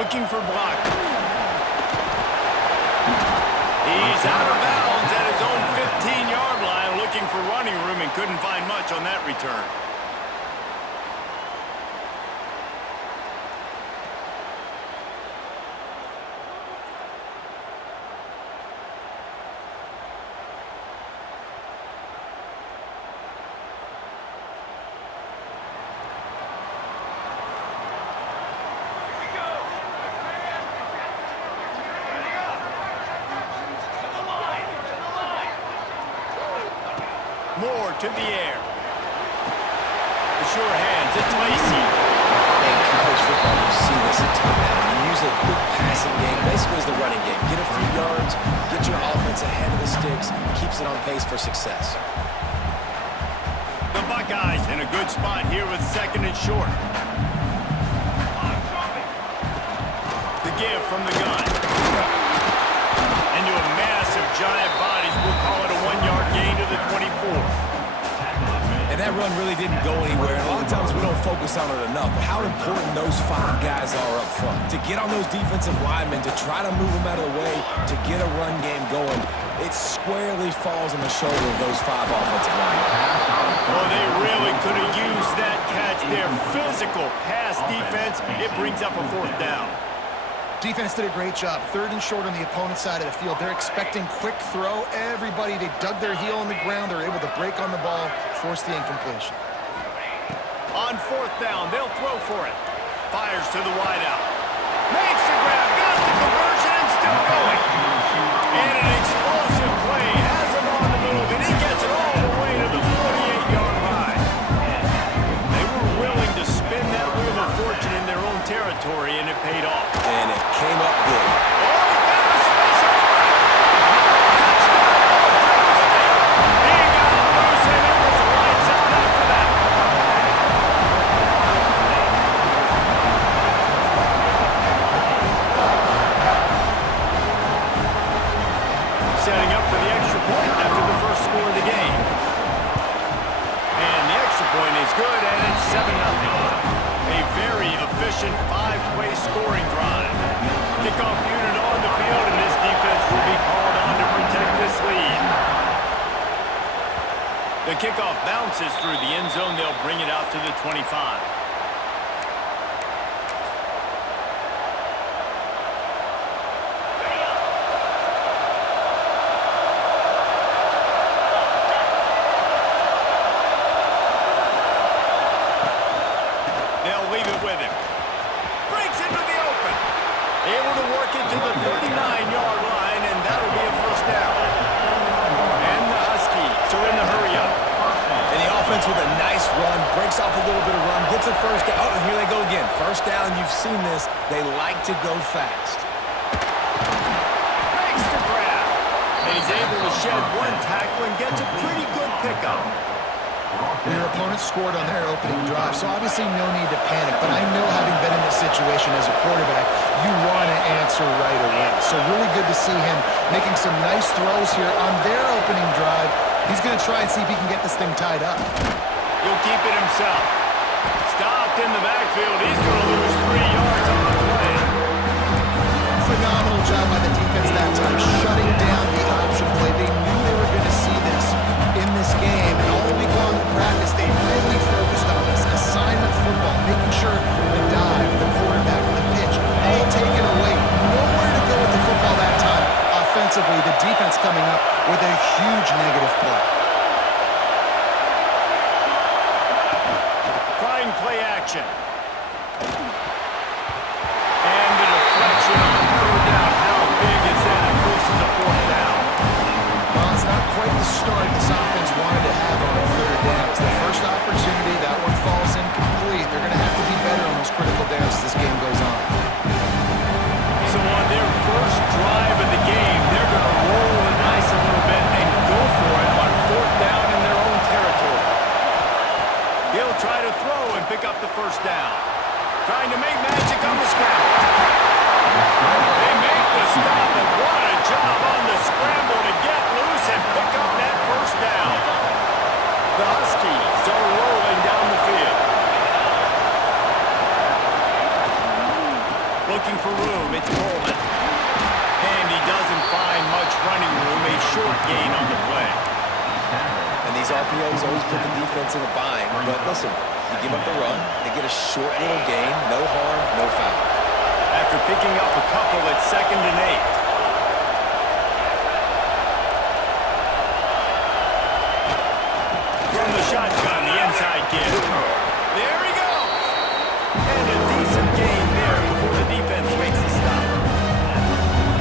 Looking for blockers. He's out of bounds at his own 15-yard line, looking for running room and couldn't find much on that return. Moore to the air. The sure hands, it's Lacy. In college football, you see this a ton now. You use a quick passing game, basically as the running game. Get a few yards, get your offense ahead of the sticks, keeps it on pace for success. The Buckeyes in a good spot here with second and short. The give from the gun. Into a massive giant bodies, we'll call it a 1-yard gain to the 24. And that run really didn't go anywhere. A lot of times we don't focus on it enough, but how important those 5 guys are up front. To get on those defensive linemen, to try to move them out of the way, to get a run game going, it squarely falls on the shoulder of those 5 offensive linemen. Well, they really could have used that catch there. Physical pass defense, it brings up a 4th down. Defense did a great job. 3rd and short on the opponent's side of the field. They're expecting quick throw. Everybody, they dug their heel on the ground. They're able to break on the ball, force the incompletion. On 4th down, they'll throw for it. Fires to the wideout. Makes the grab, got the conversion, and still going. And an explosive play has him on the move, and he gets it all the way to the 48-yard line. They were willing to spin that wheel of fortune in their own territory, and it paid off. And it came up good. Oh, he found a space open. Touchdown, Ohio State. He got loose, and it was lights out after that. Setting up for the extra point after the first score of the game. And the extra point is good, and it's 7-0. A very efficient 5-play scoring drive. Kickoff unit on the field, and this defense will be called on to protect this lead. The kickoff bounces through the end zone. They'll bring it out to the 25. They'll leave it with him. Breaks into the open. Able to work it to the 39-yard line, and that'll be a 1st down. And the Huskies are in the hurry-up. And the offense with a nice run, breaks off a little bit of run, gets a 1st down. Oh, and here they go again. 1st down, you've seen this. They like to go fast. Makes the grab. And he's able to shed 1 tackle and gets a pretty good pickup. Your opponent scored on their opening drive, so obviously no need to panic. But I know, having been in this situation as a quarterback, you want to answer right away. So really good to see him making some nice throws here on their opening drive. He's going to try and see if he can get this thing tied up. He'll keep it himself. Stopped in the backfield. He's going to lose 3 yards on the play. Phenomenal job by the defense that time, shutting down the option play. They knew they were going to see this in this game, and all week long in practice, they really focused on this assignment football, making sure the dive, the quarterback, the pitch, all taken away. Nowhere to go with the football that time. Offensively, the defense coming up with a huge negative play. Trying play action. And the deflection on 3rd down. How big is that? Versus a 4th down. Well, it's not quite the start this offense wanted to have on 3rd down. It's the first opportunity. That one falls incomplete. They're going to have to be better on those critical downs as this game goes on. So on their first drive of the game, they're going to roll the dice a little bit and go for it on 4th down in their own territory. He'll try to throw and pick up the 1st down. Trying to make magic on the scramble. They make the stop, and what a job on the scramble to get loose and pick up that 1st down. The Huskies are rolling down the field. Looking for put the defense in a bind. But listen, you give up the run, they get a short little gain, no harm, no foul. After picking up a couple at 2nd and 8. From the shotgun, the inside give. There he goes! And a decent gain there before the defense makes the stop.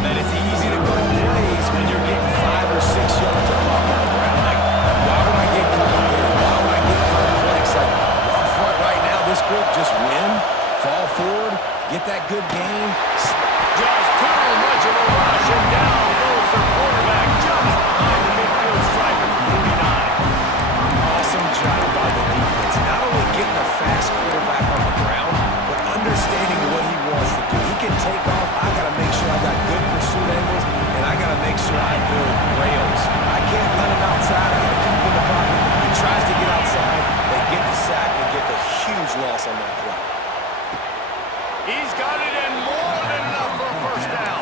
Man, it's easy to call plays when you're getting 5 or 6 yards of puck on the ground. Like, why would I get complicated? Why would I get complex? Like, we're up front right now. This group just win, fall forward, get that good gain. Just too much of a rush, and down goes the quarterback just behind the midfield stripe at 49. Awesome job by the defense. Not only getting a fast quarterback on the ground, but understanding what he wants to do. He can take off. I got to make sure I got good pursuit angles, and I got to make sure I build rails. I can't let him outside. I got to keep him in the pocket. He tries to get outside. They get the sack and get the huge loss on that play. He's got it in more than enough for a first down.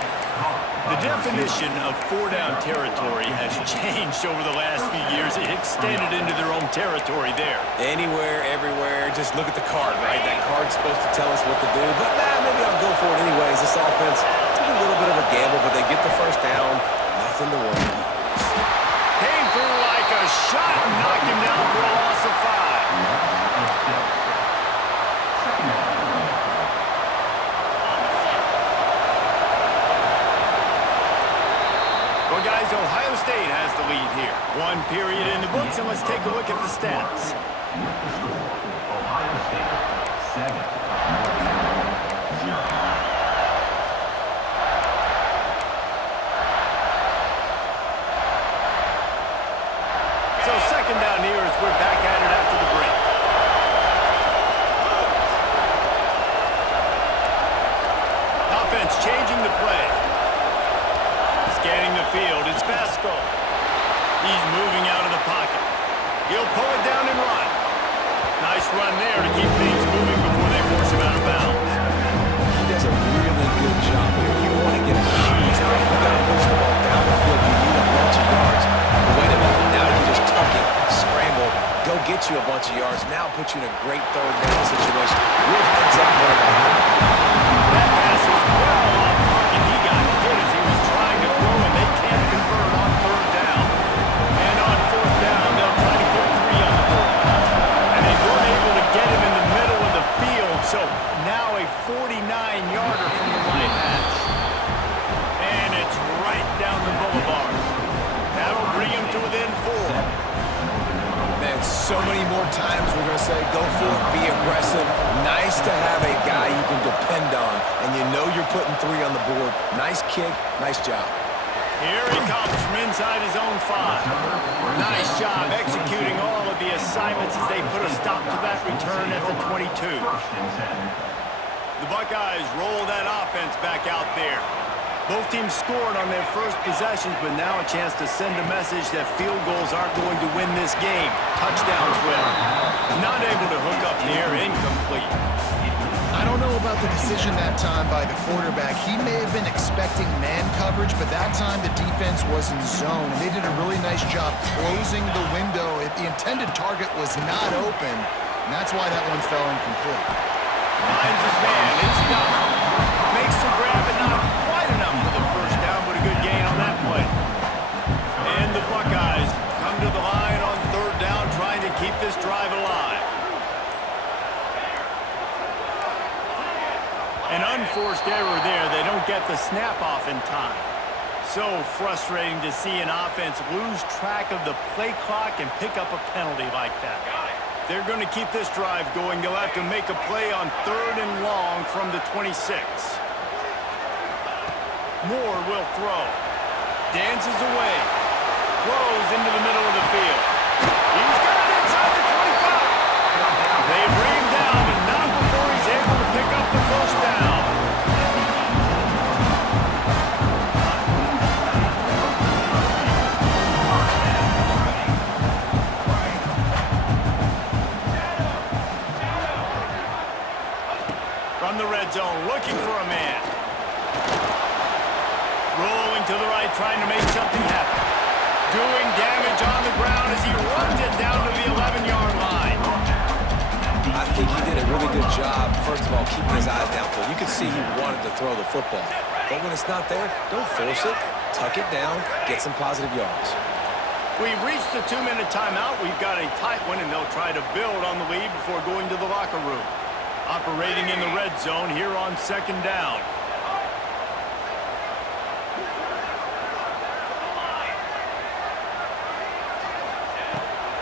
The definition of 4-down territory has changed over the last few years. It extended into their own territory there. Anywhere, everywhere, just look at the card, right? That card's supposed to tell us what to do, but maybe I'll go for it anyways. This offense took a little bit of a gamble, but they get the first down. Nothing to worry about. Came through like a shot and knocked him down for a loss of 5. Well, guys, Ohio State has the lead here. 1 period in the books, and let's take a look at the stats. Ohio State, 7. So 2nd down here as we're back at it after the break. Offense changing the play. Scanning the field, it's Basco. He's moving out of the pocket. He'll pull it down and run. Nice run there to keep things moving before they force him out of bounds. He does a really good job here. You want to get a huge break. You got to push the ball down the field. You need a bunch of yards. But wait a minute. Now you just tuck it, scramble, go get you a bunch of yards. Now put you in a great 3rd down situation. Real heads up on that. That pass was well off target. He got hit as he was trying to throw, and they can't convert on 3rd down. And on 4th down, they'll try to put 3 on the board. And they weren't able to get him in the middle of the field, so now a 49-yarder from the right hash. And it's right down the boulevard. That'll bring him to within 4. Man, so many more times we're going to say, go for it, be aggressive. Nice to have a guy you can depend on, and you know you're putting 3 on the board. Nice kick, nice job. Here he comes from inside his own 5. Nice job executing all of the assignments as they put a stop to that return at the 22. The Buckeyes roll that offense back out there. Both teams scored on their first possessions, but now a chance to send a message that field goals aren't going to win this game. Touchdowns will. Not able to hook up there, incomplete. I don't know about the decision that time by the quarterback. He may have been expecting man coverage, but that time the defense was in zone, and they did a really nice job closing the window. The intended target was not open, and that's why that one fell incomplete. Finds his man, it's done. Makes the grab, but not quite enough for the first down, but a good gain on that play. And the Buckeyes come to the line on 3rd down, trying to keep this drive alive. An unforced error there. They don't get the snap off in time. So frustrating to see an offense lose track of the play clock and pick up a penalty like that. They're going to keep this drive going. They'll have to make a play on 3rd and long from the 26. Moore will throw. Dances away. Throws into the middle of the field. He's got it inside the 25. They bring him down, but not before he's able to pick up the first down. From the red zone, looking for a man. Rolling to the right, trying to make something happen. Doing damage on the ground as he runs it down to the 11-yard line. I think he did a really good job, first of all, keeping his eyes downfield. You could see he wanted to throw the football. But when it's not there, don't force it. Tuck it down, get some positive yards. We've reached the 2-minute timeout. We've got a tight one, and they'll try to build on the lead before going to the locker room. Operating in the red zone here on second down.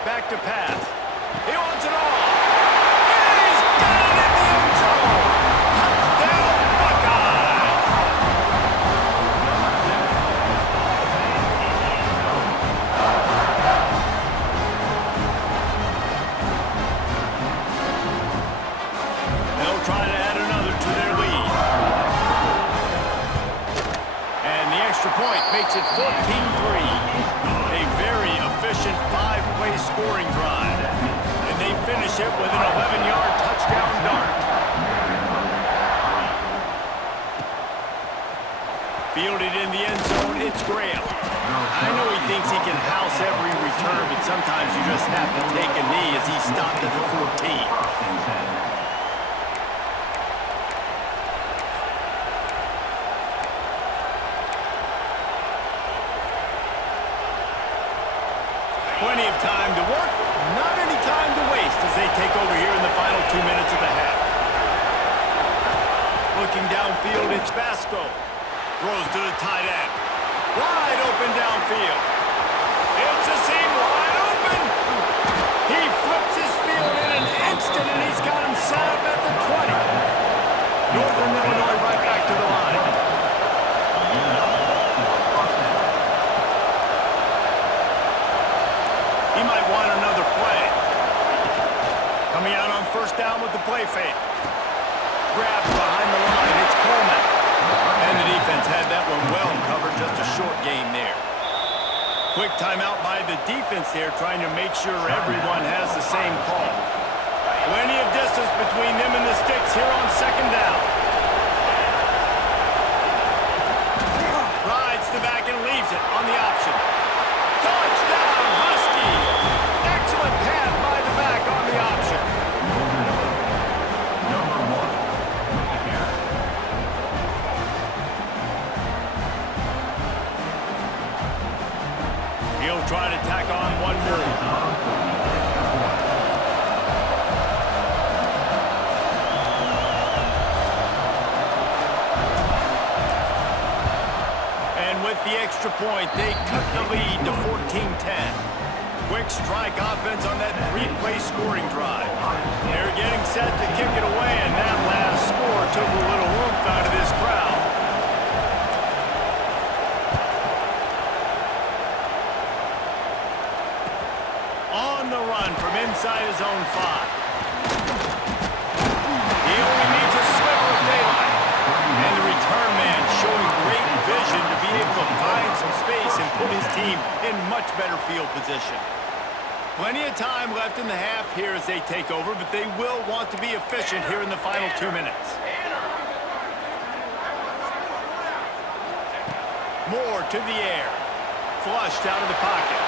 Back to pass. He wants it all. And he's got it in the end zone. Touchdown, Buckeyes. They'll try to add another to their lead. And the extra point makes it 14-3. A very efficient 5-play scoring drive. And they finish it with an 11-yard touchdown dart. Fielded in the end zone, it's Graham. I know he thinks he can house every return, but sometimes you just have to take a knee as he stopped at the 14. Plenty of time to work, not any time to waste as they take over here in the final 2 minutes of the half. Looking downfield, it's Basco. Throws to the tight end. Wide open downfield. It's a seam wide open. He flips his field in an instant, and he's got him set up at the 20. Northern Illinois right back to the line. He might want another play. Coming out on first down with the play fake. Grabbed behind the line. It's Coleman. And the defense had that one well covered. Just a short gain there. Quick timeout by the defense here, trying to make sure everyone has the same call. Plenty of distance between them and the sticks here on second down. Rides the back and leaves it on the option. Touchdown, Huskies! Excellent pass by the back on the option. He'll try to tack on one more. And with the extra point, they cut the lead to 14-10. Quick strike offense on that 3-play scoring drive. They're getting set to kick it away, and that last score took a little oomph out of this crowd. On the run from inside his own 5. He only needs a sliver of daylight. And the return man showing great vision to be able to find some space and put his team in much better field position. Plenty of time left in the half here as they take over, but they will want to be efficient here in the final 2 minutes. Moore to the air. Flushed out of the pocket.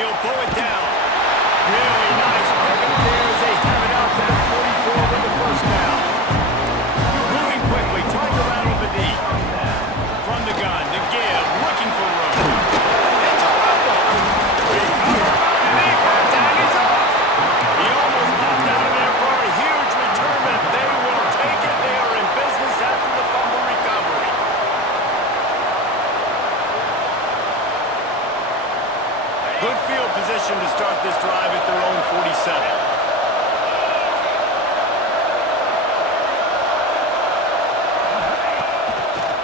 He'll pull it down. Really nice pickup there as they have it out to the 44 with the first down. Moving quickly, trying to rattle the deep. From the gun, to give, looking for room. It's a fumble. Recovered by the defense, and he's off. He almost popped out of there for a huge return, but they will take it. They are in business after the fumble recovery. Good field position to start this drive at their own 47.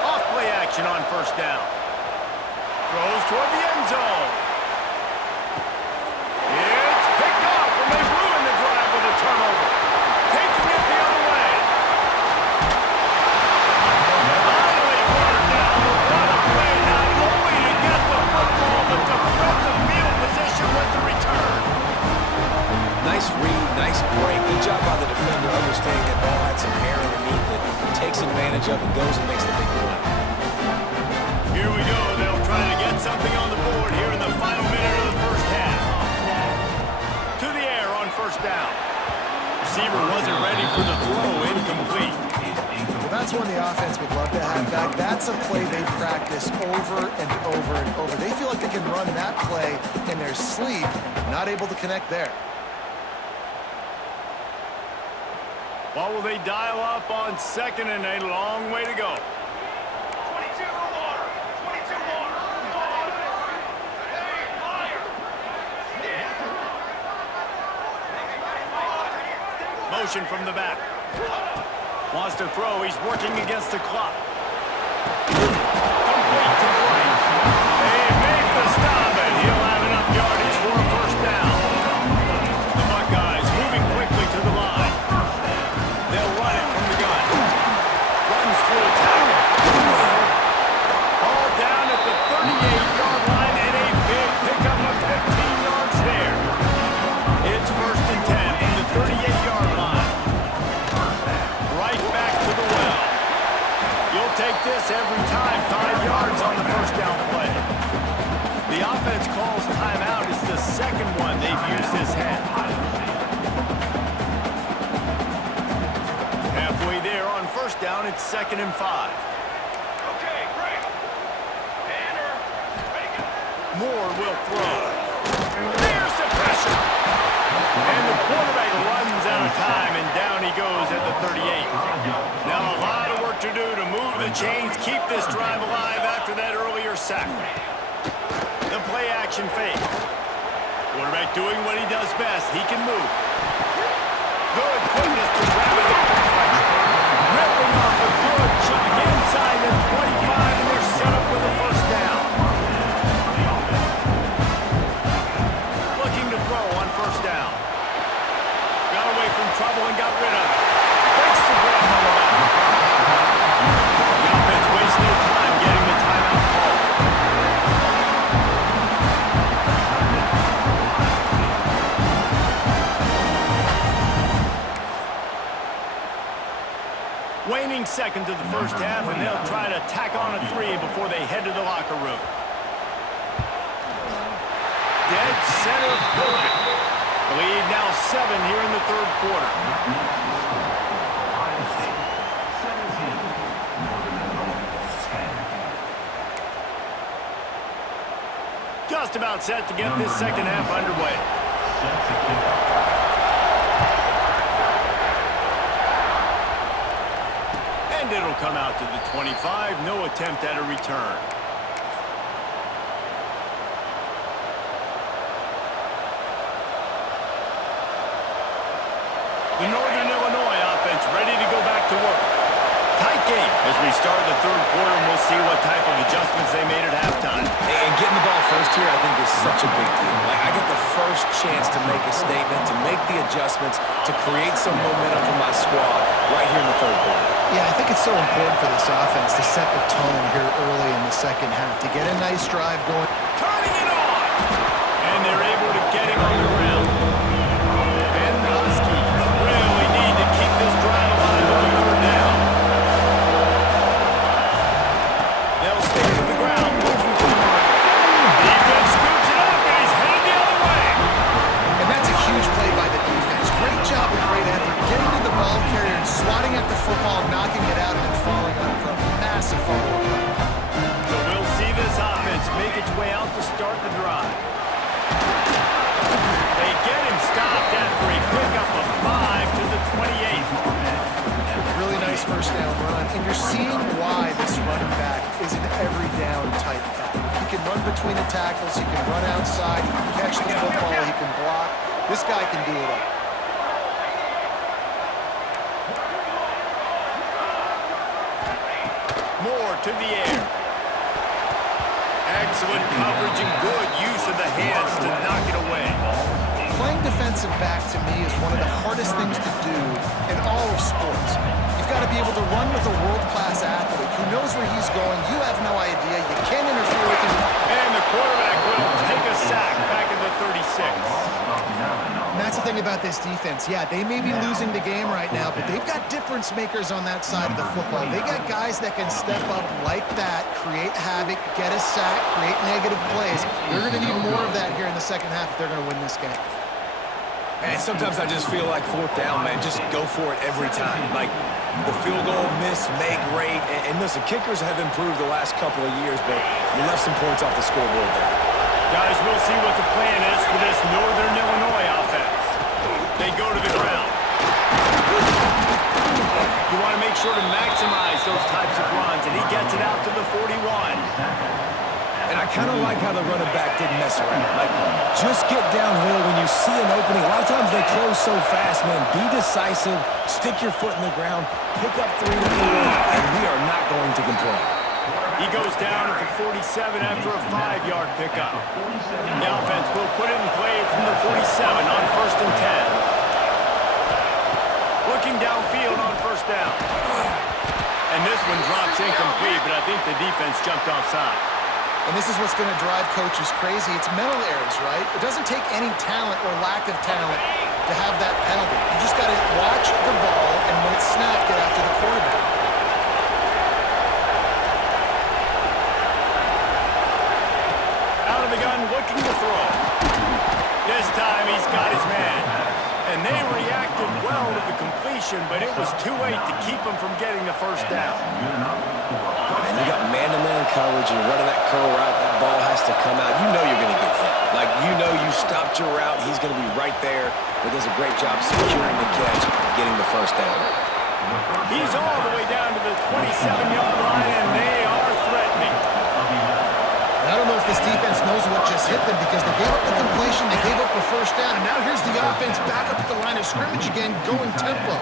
Off-play action on first down. Throws toward the end zone. It's picked off, and they ruin the drive with a turnover. Taking it the other way. Finally brought down, but what a play not only to get the football, but to threat the field position with the return. Nice read, nice break. Good job by the defender understanding that ball had some hair underneath it. Takes advantage of it, goes and makes the big play. Here we go. They'll try to get something on the board here in the down. Receiver wasn't ready for the throw, incomplete. Well, that's one the offense would love to have back. That's a play they practice over and over and over. They feel like they can run that play in their sleep, not able to connect there. What will they dial up on second and a long way to go? 22 more. 22 more. Motion from the back. Wants to throw. He's working against the clock. Complete to the right. They make the stop, and he'll have enough yardage for a first down. The Buckeyes moving quickly to the line. They'll run it from the gun. Runs through a tackle. All down at the 38-yard line, and a big pickup of 15 yards there. It's first and 10 from the 38-yard line. Right back to the well. You'll take this every time. 5 yards on the first down play. The offense calls timeout. It's the second one they've used this half. Halfway there on first down, it's 2nd and 5. Okay, great. Banner. Ready to go. Moore will throw. There's the pressure. And the quarterback runs out of time, and down he goes at the 38. Now a lot of work to do to move the chains, keep this drive alive after that earlier sack. The play action fake. Quarterback doing what he does best. He can move. Good quickness to grab it off the deflection. Ripping off a good chunk inside the 25, and they're set up with a first down. Looking to throw on first down. Got away from trouble and got rid of it. Breaks the grab on the back. The offense wastes no time getting the timeout call. Waning seconds of the first half, and they'll try to tack on a 3 before they head to the locker room. Dead center perfect. The lead now 7 here in the third quarter. Ohio State 17, Northern Illinois 10. Just about set to get this second half underway. Set to kick off. And it'll come out to the 25. No attempt at a return. The Northern Illinois offense ready to go back to work. Tight game as we start the third quarter, and we'll see what type of adjustments they made at halftime. And getting the ball first here, I think, is such a big deal. Like, I get the first chance to make a statement, to make the adjustments, to create some momentum for my squad right here in the third quarter. Yeah, I think it's so important for this offense to set the tone here early in the second half, to get a nice drive going. Turning it on! And they're able to get him on the ground. And the Huskies really need to keep this drive alive on third down. They'll stay to the ground looking for the run. Defense scoops it up, and he's headed the other way. And that's a huge play by the defense. Great job and great effort getting to the ball carrier and swatting at the football, knocking it out, and then falling on it for a massive fumble. So we'll see this offense make its way out to start the drive. They get him stopped after a pickup of 5 to the 28. Really nice first down run, and you're seeing why this running back is an every down type back. He can run between the tackles, he can run outside, he can catch the football, he can block. This guy can do it all. Moore to the air. Excellent coverage and good use of the hands to knock it away. Playing defensive back, to me, is one of the hardest things to do in all of sports. You've got to be able to run with a world-class athlete who knows where he's going. You have no idea. You can't interfere with him. And the quarterback will take a sack back in the 36. And that's the thing about this defense. Yeah, they may be losing the game right now, but they've got difference makers on that side of the football. They got guys that can step up like that, create havoc, get a sack, create negative plays. They're going to need more of that here in the second half if they're going to win this game. And sometimes I just feel like fourth down, man, just go for it every time. Like the field goal miss, make rate. And listen, kickers have improved the last couple of years, but you left some points off the scoreboard there. Guys, we'll see what the plan is for this Northern Illinois offense. They go to the ground. You want to make sure to maximize those types of runs, and he gets it out to the 41. And I kind of like how the running back didn't mess around. Like, just get downhill when you see an opening. A lot of times they close so fast, man. Be decisive, stick your foot in the ground, pick up 3 to 4, and we are not going to complain. He goes down at the 47 after a 5-yard pickup. The offense will put it in play from the 47 on 1st and 10. Looking downfield on 1st down. And this one drops incomplete, but I think the defense jumped offside. And this is what's going to drive coaches crazy. It's mental errors, right? It doesn't take any talent or lack of talent to have that penalty. You just got to watch the ball, and when it's snapped, get after the quarterback. Out of the gun, looking to throw. This time he's got his man. And they reacted well to the completion, but it was too late to keep him from getting the 1st down. And you got man-to-man coverage, and you're running that curl route, that ball has to come out. You know you're going to get hit. Like, you know you stopped your route, he's going to be right there. He does a great job securing the catch, getting the 1st down. He's all the way down to the 27-yard line, and they are threatening. And I don't know if this defense knows what just hit them because they gave up the completion, they gave up the 1st down, and now here's the offense back up at the line of scrimmage again, going tempo.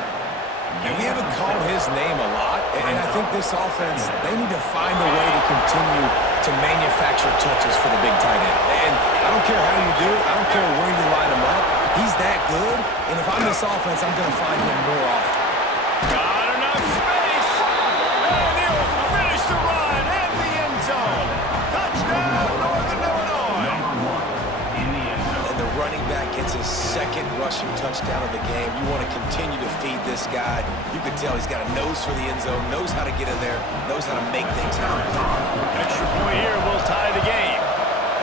And we haven't called his name a lot, and I think this offense, they need to find a way to continue to manufacture touches for the big tight end. And I don't care how you do it, I don't care where you line him up, he's that good, and if I'm this offense, I'm going to find him more often. Got enough space, and he'll finish the run in the end zone. Touchdown, Northern Illinois. And the running back gets his 2nd rushing touchdown of the game. You want to continue to feed this guy. You can tell he's got a nose for the end zone, knows how to get in there, knows how to make things happen. Extra point here will tie the game.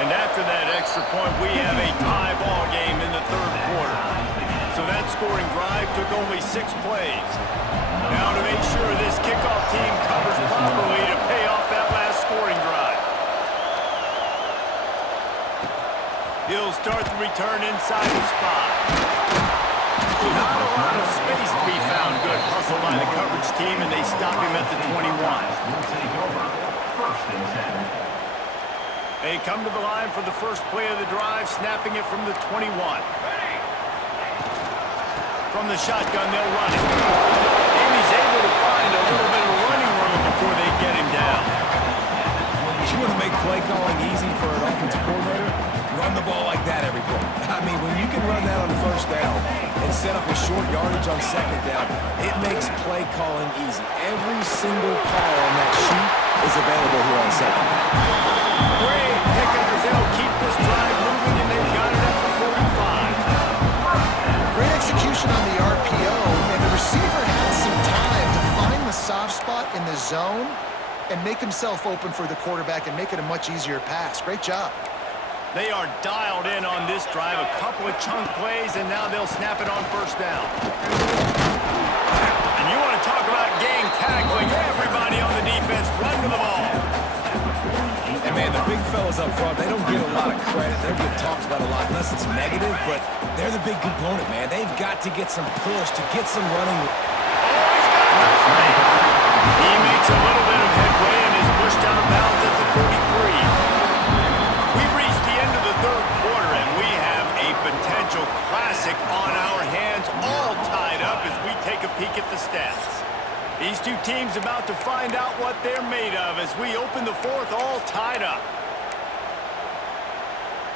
And after that extra point, we have a tie ball game in the 3rd quarter. So that scoring drive took only 6 plays. Now to make sure this kickoff team covers properly to pay off that last scoring drive. He'll start the return inside the spot. Not a lot of space to be found. Good hustle by the coverage team, and they stop him at the 21. They come to the line for the first play of the drive, snapping it from the 21. From the shotgun, they'll run it. And he's able to find a little bit of running room before they get him down. You want to make play calling easy for an offensive coordinator? Run the ball like that every play. I mean, when you can run that on the 1st down and set up a short yardage on 2nd down, it makes play calling easy. Every single call on that sheet is available here on 2nd down. Great pickup as they'll keep this drive moving, and they've got it up to 45. Great execution on the RPO, and the receiver had some time to find the soft spot in the zone and make himself open for the quarterback and make it a much easier pass. Great job. They are dialed in on this drive. A couple of chunk plays, and now they'll snap it on 1st down. And you want to talk about gang tackling. Everybody on the defense run to the ball. And, man, the big fellas up front, they don't get a lot of credit. They don't get talked about a lot unless it's negative, but they're the big component, man. They've got to get some push to get some running. Oh, he's got no space. He makes a little bit of headway and is pushed out of bounds at the 43. We've reached the end of the 3rd quarter, and we have a potential classic on our hands, all tied up as we take a peek at the stats. These two teams about to find out what they're made of as we open the 4th, all tied up.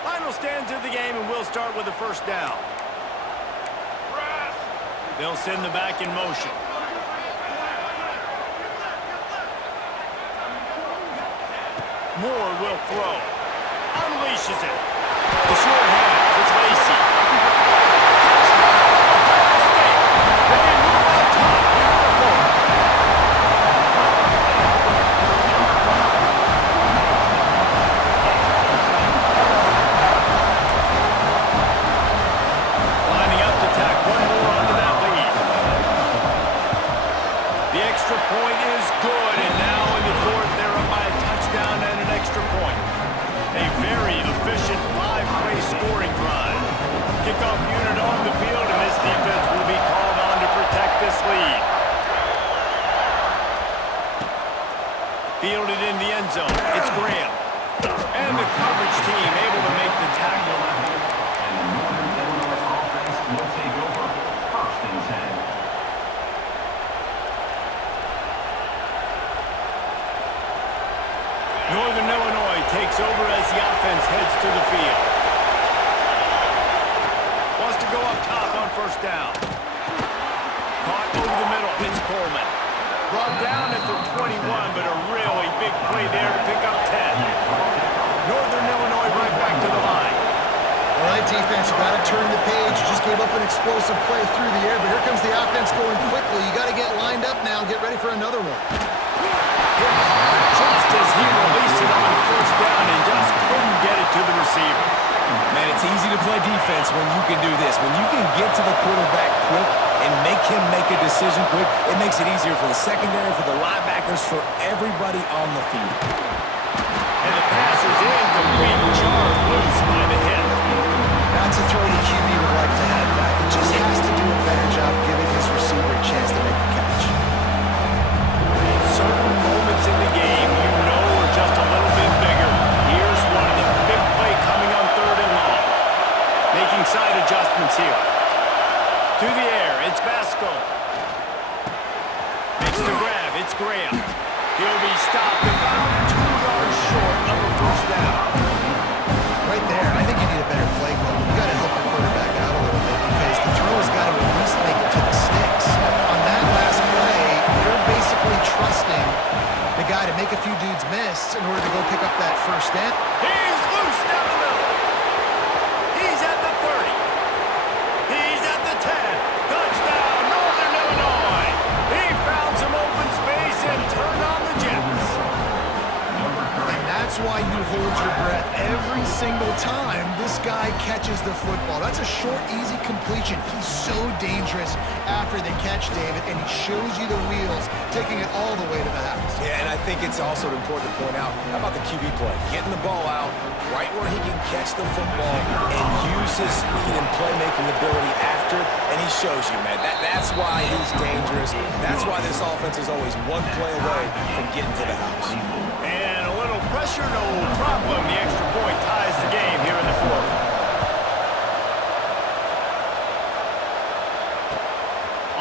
Final stands of the game, and we'll start with the 1st down. They'll send the back in motion. Moore will throw. Unleashes it. The short half. It's Lacy. They move on top. Lining up point is good, and now in the fourth, they're up by a touchdown and an extra point. A very efficient 5-play scoring drive. Kickoff unit on the field, and this defense will be called on to protect this lead. Fielded in the end zone. It's Graham. And the coverage team able to make the tackle. And the Northern Illinois offense will take over 1st and 10. Northern Illinois takes over as the offense heads to the field. Wants to go up top on 1st down. Caught over the middle. It's Coleman. Brought down at the 21, but a really big play there to pick up 10. Northern Illinois right back to the line. All right, defense, you got to turn the page. You just gave up an explosive play through the air, but here comes the offense going quickly. You got to get lined up now. Get ready for another one. Just as he released it on 1st down and just couldn't get it to the receiver. Man, it's easy to play defense when you can do this. When you can get to the quarterback quick and make him make a decision quick, it makes it easier for the secondary, for the linebackers, for everybody on the field. And the pass is incomplete, jarred loose by the hip. That's a throw the QB would like to have back. He just has to do a better job giving his receiver a chance to make the catch. Certain moments in the game you know are just a little bit bigger. Here's one of them. Big play coming on 3rd and long. Making side adjustments here. To the air, it's Basco. Makes the grab, it's Graham. He'll be stopped about 2 yards short of a 1st down. Right there, I think you need a better play call. You got to help your quarterback out a little bit because the throw has got to at least make it to the sticks. On that last play, you're basically trusting the guy to make a few dudes miss in order to go pick up that 1st down. He's loose down the middle. He's at the 30. He's at the 10. Touchdown, Northern Illinois. He found some open space and turned on the Jets. And that's why you hold your breath every single time this guy catches the football. That's a short, easy completion. He's so dangerous after the catch, David, and he shows you the wheels, taking it all the way to the house. Yeah, and I think it's also important to point out, how about the QB play? Getting the ball out right where he can catch the football and use his speed and playmaking ability after, and he shows you, man. That's why he's dangerous. That's why this offense is always one play away from getting to the house. And a little pressure, no problem. The extra point ties the game here in the 4th.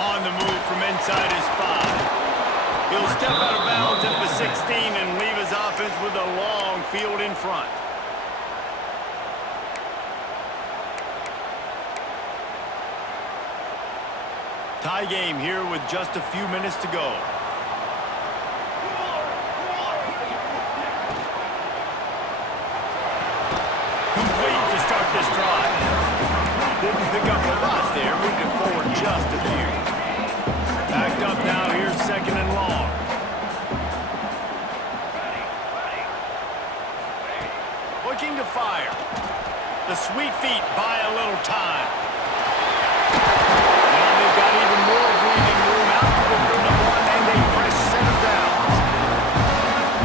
On the move from inside his 5. He'll step out of bounds at the 16 and leave his offense with a long field in front. Tie game here with just a few minutes to go. Complete to start this drive. Didn't pick up a lot there, moved it forward just a few. Backed up now, here's 2nd and long. Looking to fire. The sweet feet buy a little time. Now they've got even more breathing room out to the 31 and a fresh set of downs.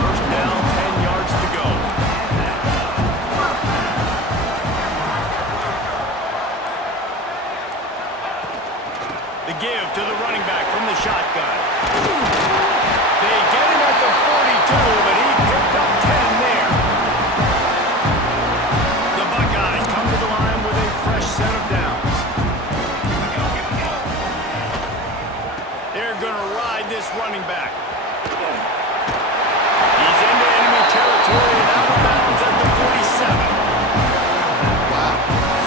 1st down, 10 yards to go. The give to the running back from the shotgun. They get him at the 42, but he picked up 10 there. The Buckeyes come to the line with a fresh set of downs. They're going to ride this running back. He's into enemy territory and out of bounds at the 47. Wow,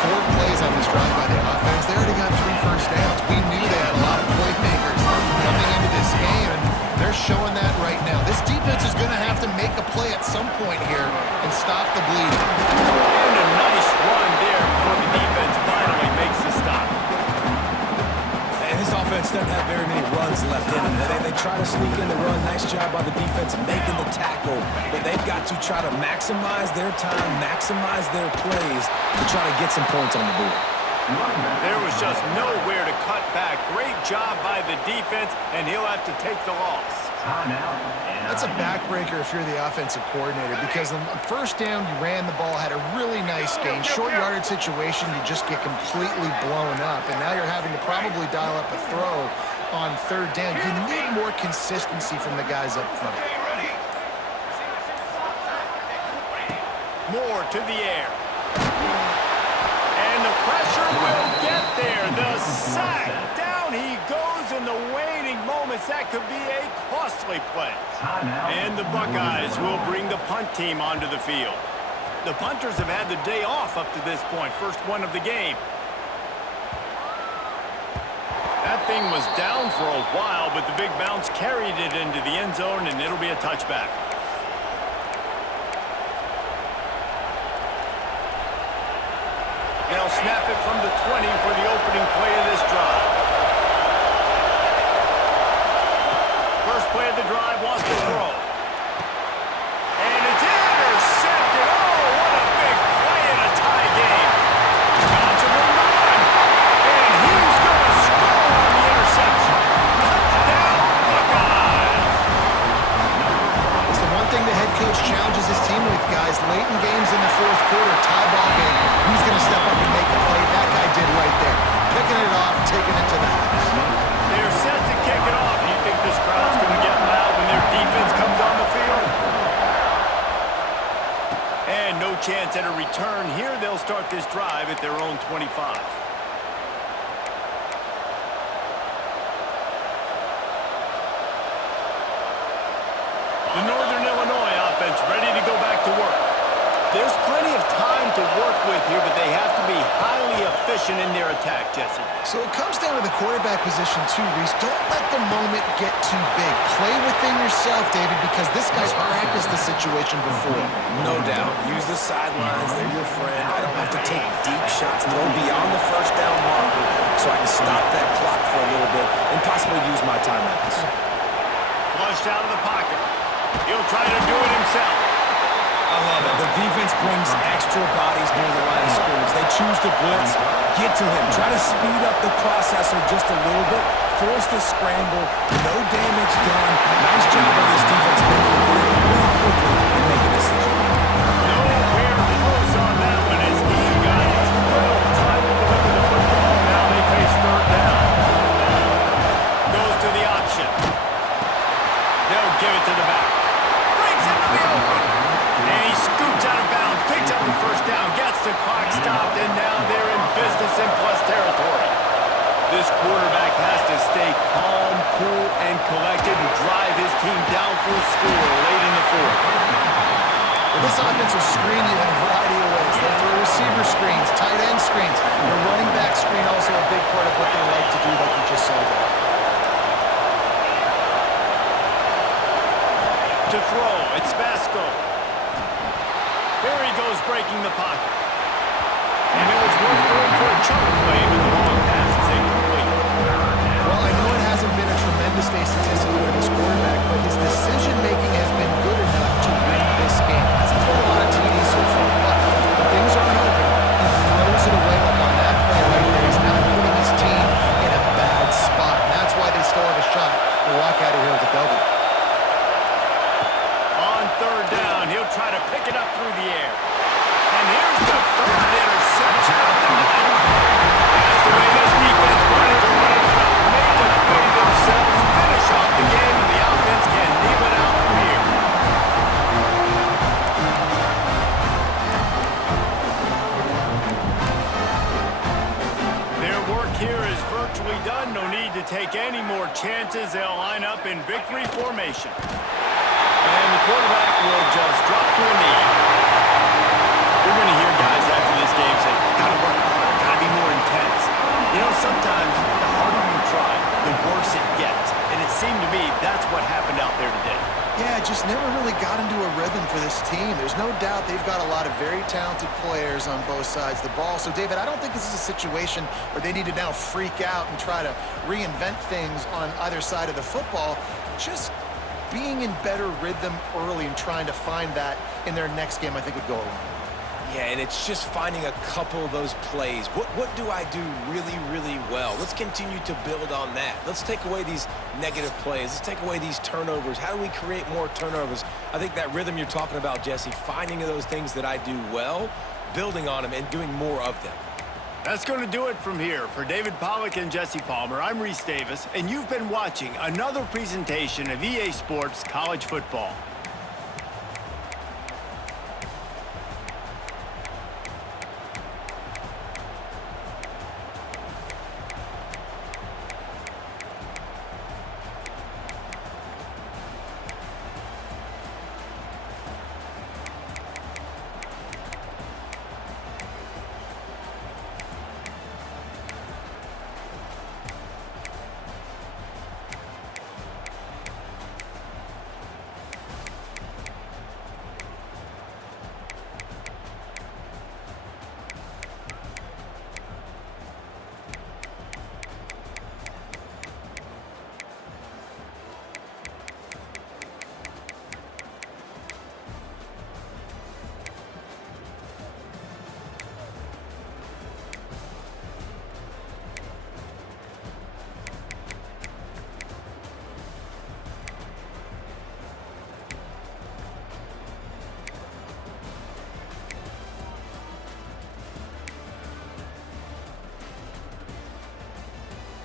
4 plays on this drive by the offense. They already got 3 first downs. We knew they had a lot of playmakers coming into this game, and they're showing that right now. This defense is going to have to make a play at some point here and stop the bleeding. And a nice run there before the defense finally makes the stop. And this offense doesn't have very many runs left in them. They try to sneak in the run. Nice job by the defense making the tackle. But they've got to try to maximize their time, maximize their plays to try to get some points on the board. There was just nowhere to cut back. Great job by the defense, and he'll have to take the loss. That's a backbreaker if you're the offensive coordinator, because on first down, you ran the ball, had a really nice gain. Short yardage situation, you just get completely blown up, and now you're having to probably dial up a throw on third down. You need more consistency from the guys up front. More to the air. And the pressure will get there. The sack. Down he goes in the waning moments. That could be a costly play. And the Buckeyes will bring the punt team onto the field. The punters have had the day off up to this point. First one of the game. That thing was down for a while, but the big bounce carried it into the end zone, and it'll be a touchback. They'll snap it from the 20 for the opening play of this drive. First play of the drive wants to throw. And it's intercepted. Oh, what a big play in a tie game. Johnson will run. And he's going to score on the interception. Touchdown, Buckeyes. It's the one thing the head coach challenges his team with, guys. Late in games in the fourth quarter, tie ball game. Who's going to step up and make a play? That guy did right there. Picking it off, taking it to the house. They're set to kick it off. Do you think this crowd's going to get loud when their defense comes on the field? And no chance at a return here. They'll start this drive at their own 25. The Northern Illinois offense ready to go back to work. There's plenty of time to work with here, but they have to be highly efficient in their attack, Jesse. So it comes down to the quarterback position too, Reese. Don't let the moment get too big. Play within yourself, David, because this guy's practiced the situation before. No doubt. Use the sidelines. They're your friend. I don't have to take deep shots, throw beyond the first down marker so I can stop that clock for a little bit and possibly use my timeouts. Flushed out of the pocket. He'll try to do it himself. I love it. The defense brings extra bodies near the line of scrimmage. They choose to blitz, get to him, try to speed up the processor just a little bit, force the scramble, no damage done. Nice job by this defense making it really quickly and make a decision. Nowhere close on that one as he got drilled trying to deliver the football. Now they face third down. Goes to the option. They'll give it to the back. Brings it to the open. And he scoots out of bounds, picks up the first down, gets the clock stopped, and now they're in business in plus territory. This quarterback has to stay calm, cool, and collected and drive his team down for a score late in the fourth. Well, this offense will screen you in a variety of ways. They'll throw receiver screens, tight end screens. Their running back screen also a big part of what they like to do, like you just said there. To throw, it's Vasco. There he goes, breaking the pocket. And it was worth going for a chunk play, but the long pass is incomplete. Well, I know it hasn't been a tremendous day statistically for this quarterback, but his decision-making has been good enough to win this game. Hasn't thrown a lot of TDs so far, but when things aren't open, he throws it away like on that play right there. He's not putting his team in a bad spot, and that's why they still have a shot to walk out of here with a W. On third down, he'll try to pick it up through the air. And here's the third interception of the night. That's the way this defense wanted to run it out. Make the play themselves, finish off the game, and the offense can leave it out from here. Their work here is virtually done. No need to take any more chances. They'll line up in victory formation. And the quarterback will just drop to a knee. You're going to hear guys after this game say, gotta work harder, gotta be more intense. You know, sometimes the harder you try, the worse it gets. And it seemed to me that's what happened out there today. Yeah, just never really got into a rhythm for this team. There's no doubt they've got a lot of very talented players on both sides of the ball. So, David, I don't think this is a situation where they need to now freak out and try to reinvent things on either side of the football. Just being in better rhythm early and trying to find that in their next game, I think would go a long way. Yeah, and it's just finding a couple of those plays. What do I do really, really well? Let's continue to build on that. Let's take away these negative plays. Let's take away these turnovers. How do we create more turnovers? I think that rhythm you're talking about, Jesse, finding those things that I do well, building on them, and doing more of them. That's going to do it from here. For David Pollack and Jesse Palmer, I'm Reese Davis, and you've been watching another presentation of EA Sports College Football.